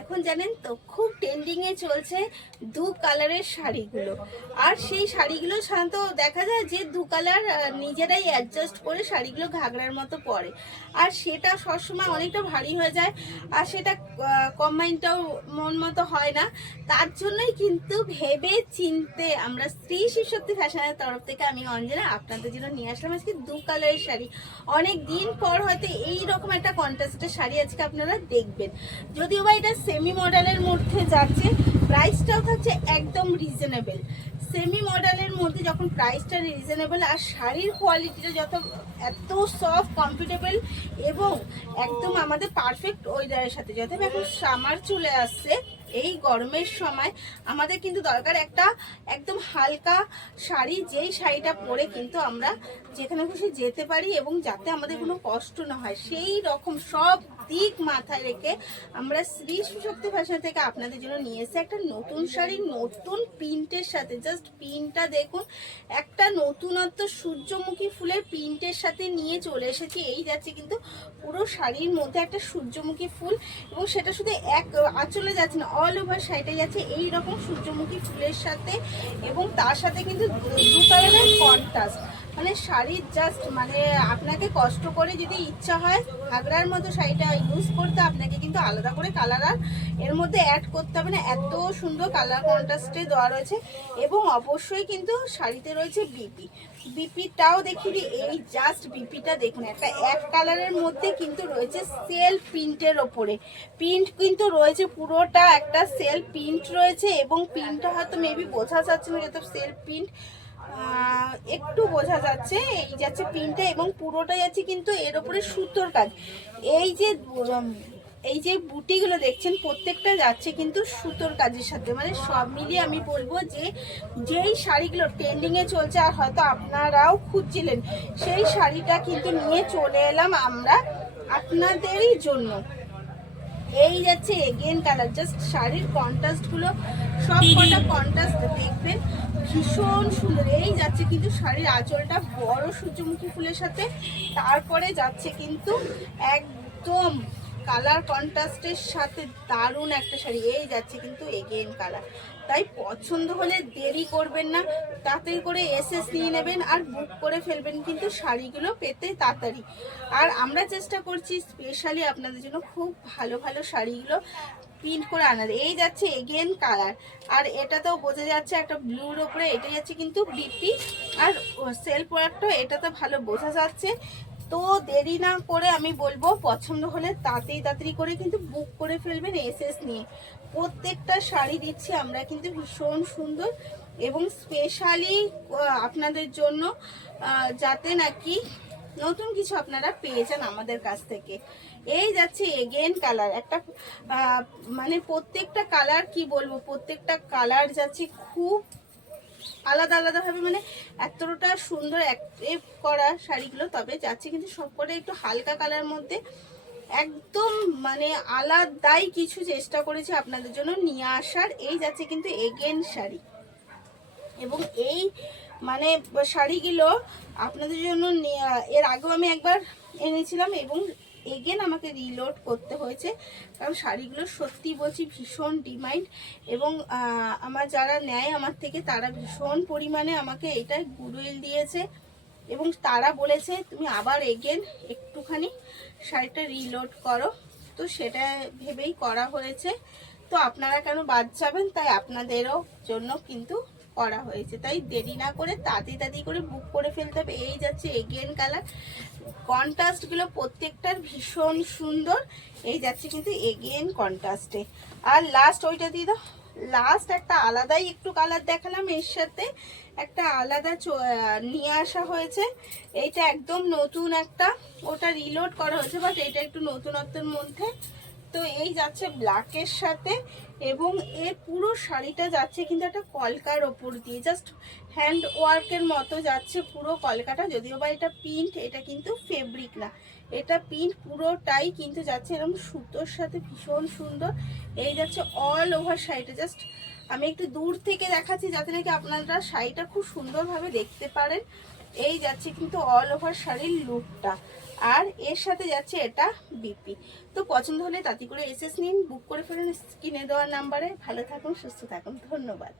এখন জানেন তো খুব ট্রেন্ডিংয়ে চলছে দু কালারের শাড়িগুলো। আর সেই শাড়িগুলো সাধারণত দেখা যায় যে দু কালার নিজেরাই অ্যাডজাস্ট করে শাড়িগুলো ঘাগরার মতো পরে, আর সেটা সবসময় অনেকটা ভারী হয়ে যায়, আর সেটা কম্বাইনটাও মন মতো হয় না। তার জন্যই কিন্তু ভেবে চিনতে আমরা স্ত্রী শিবশক্তি ফ্যাশনের তরফ থেকে আমি অঞ্জনা আপনাদের জন্য নিয়ে আসলাম আজকে দু কালারের শাড়ি। অনেক দিন পর হয়তো এই রকম একটা কন্ট্রাস্টের শাড়ি আজকে আপনারা দেখবেন। যদিও বা এটা সেমি মডেলের মধ্যে যাচ্ছে, প্রাইসটাও থাকছে একদম রিজনেবল। সেমি মডেলের মধ্যে যখন প্রাইসটা রিজনেবল আর শাড়ির কোয়ালিটিটা যত এত সফট কমফোর্টেবল এবং একদম আমাদের পারফেক্ট ওয়েদারের সাথে, যত এখন সামার চলে আসছে, এই গরমের সময় আমাদের কিন্তু দরকার একটা একদম হালকা শাড়ি, যেই শাড়িটা পরে কিন্তু আমরা যেখানে খুশি যেতে পারি এবং যাতে আমাদের কোনো কষ্ট না হয়, সেই রকম সব দিক মাথায় রেখে আমরা শ্রী শক্তি ফ্যাশন থেকে আপনাদের জন্য নিয়ে এসে একটা নতুন শাড়ি নতুন প্রিন্টের সাথে। জাস্ট প্রিন্টটা দেখুন, একটা নতুনত্ব সূর্যমুখী ফুলের প্রিন্টের সাথে নিয়ে চলে এসেছি। এই যাচ্ছে কিন্তু পুরো শাড়ির মধ্যে একটা সূর্যমুখী ফুল, এবং সেটা শুধু এক আঁচলে যাচ্ছে না, অল ওভার শাড়িটা যাচ্ছে এই রকম সূর্যমুখী ফুলের সাথে, এবং তার সাথে কিন্তু দু কালারের কন্ট্রাস্ট। মানে শাড়ির জাস্ট মানে আপনাকে কষ্ট করে যদি ইচ্ছা হয় ঘাগরার মতো শাড়িটা ইউজ করতে, আপনাকে কিন্তু আলাদা করে কালার আর এর মধ্যে অ্যাড করতে হবে না। এত সুন্দর কালার কন্ট্রাস্টে দেওয়া রয়েছে, এবং অবশ্যই কিন্তু শাড়িতে রয়েছে বিপি। বিপিটাও দেখিয়ে দিই, এই জাস্ট বিপিটা দেখুন, একটা এক কালারের মধ্যে কিন্তু রয়েছে সেলফ প্রিন্টের ওপরে। প্রিন্ট কিন্তু রয়েছে পুরোটা একটা সেলফ প্রিন্ট রয়েছে, এবং প্রিন্টটা হয়তো মেবি বোঝা যাচ্ছে না, যত সেলফ প্রিন্ট একটু বোঝা যাচ্ছে। এই যাচ্ছে প্রিন্টটা, এবং পুরোটা যাচ্ছে কিন্তু এর উপরে সুতোর কাজ। এই যে বুটিগুলো দেখছেন প্রত্যেকটা যাচ্ছে কিন্তু সুতোর কাজের সাথে। মানে সব মিলিয়ে আমি বলবো যে যেই শাড়িগুলো ট্রেন্ডিংয়ে চলছে আর হয়তো আপনারাও খুঁজছিলেন, সেই শাড়িটা কিন্তু নিয়ে চলে এলাম আমরা আপনাদেরই জন্য। এই যাচ্ছে এগেন কালার, জাস্ট শাড়ির কন্ট্রাস্টগুলো সব কটা কন্ট্রাস্ট দেখবেন ভীষণ সুন্দর। এই যাচ্ছে কিন্তু শাড়ির আঁচলটা বড় সূর্যমুখী ফুলের সাথে, তারপরে যাচ্ছে কিন্তু একদম কালার কন্ট্রাস্টের সাথে দারুণ একটা শাড়ি। এই যাচ্ছে কিন্তু এগেন কালার। তাই পছন্দ হলে দেরি করবেন না, তাড়াতাড়ি করে এসএস নিয়ে নেবেন আর বুক করে ফেলবেন কিন্তু শাড়িগুলো পেতে তাড়াতাড়ি। আর আমরা চেষ্টা করছি স্পেশালি আপনাদের জন্য খুব ভালো ভালো শাড়িগুলো প্রিন্ট করে আনার। এই যাচ্ছে এগেন কালার, আর এটাতেও বোঝা যাচ্ছে একটা ব্লুর ওপরে, এটা যাচ্ছে কিন্তু বিপি, আর সেল প্রোডাক্টও এটাতে ভালো বোঝা যাচ্ছে। তো দেরি না করে আমি বলবো পছন্দ হলে তাড়াতাড়ি করে কিন্তু বুক করে ফেলবেন এসএস নিয়ে। প্রত্যেকটা শাড়ি দিচ্ছি আমরা কিন্তু ভীষণ সুন্দর, এবং স্পেশালি আপনাদের জন্য যাতে নাকি নতুন কিছু আপনারা পেয়ে যান আমাদের কাছ থেকে। এই যাচ্ছে এগেন কালার, একটা মানে প্রত্যেকটা কালার কি বলবো, প্রত্যেকটা কালার যাচ্ছে খুব আলাদা আলাদাভাবে, মানে এতটা সুন্দর করা শাড়িগুলো। তবে যাচ্ছে কিন্তু সবকটা একটু হালকা কালার মধ্যে, একদম মানে আলাদাই কিছু চেষ্টা করেছি আপনাদের জন্য নিয়ে আসার। এই যাচ্ছে কিন্তু এগেন শাড়ি, এবং এই মানে শাড়িগুলো আপনাদের জন্য এর আগেও আমি একবার এনেছিলাম, এবং এগেন আমাকে রিলোড করতে হয়েছে, কারণ শাড়িগুলো সত্যি বলছি ভীষণ ডিমান্ড, এবং আমার যারা নেয় আমার থেকে তারা ভীষণ পরিমাণে আমাকে এটাই গুডউইল দিয়েছে, এবং তারা বলেছে তুমি আবার এগেন একটুখানি শাড়িটা রিলোড করো। তো সেটা ভেবেই করা হয়েছে। তো আপনারা কেন বাদ যাবেন, তাই আপনাদেরও জন্য কিন্তু করা হয়েছে। তাই দেরি না করে তাড়াতাড়ি করে বুক করে ফেলতে হবে। এই যাচ্ছে এগেন কালার, কন্ট্রাস্টগুলো প্রত্যেকটার ভীষণ সুন্দর। এই যাচ্ছে কিন্তু এগেন কন্ট্রাস্টে। আর লাস্ট ওইটা দিয়ে দাও, লাস্ট একটা আলাদাই একটু কালার দেখালাম, এর সাথে একটা আলাদা নিয়ে আসা হয়েছে। এইটা একদম নতুন একটা, ওটা রিলোড করা হয়েছে বাট এটা একটু নতুনত্বের মধ্যে। তো এই যাচ্ছে ব্ল্যাকের সাথে, এবং এর পুরো শাড়িটা যাচ্ছে কিন্তু একটা কলকার ওপর দিয়ে, জাস্ট হ্যান্ড ওয়ার্কের মতো যাচ্ছে পুরো কলকাটা। যদিও বা এটা প্রিন্ট, এটা কিন্তু ফেব্রিক না, এটা প্রিন্ট পুরোটাই কিন্তু যাচ্ছে এরকম সুতোর সাথে, ভীষণ সুন্দর। এই যাচ্ছে অল ওভার শাড়িটা, জাস্ট আমি একটু দূর থেকে দেখাচ্ছি যাতে নাকি আপনারা শাড়িটা খুব সুন্দরভাবে দেখতে পারেন। এই যাচ্ছে কিন্তু অল ওভার শাড়ির লুকটা, আর এর সাথে যাচ্ছে এটা বিপি। তো পছন্দ হলে তাড়াতাড়ি করে এসএস নিন, বুক করে ফেলুন স্ক্রিনে দেওয়ার নাম্বারে। ভালো থাকুন, সুস্থ থাকুন, ধন্যবাদ।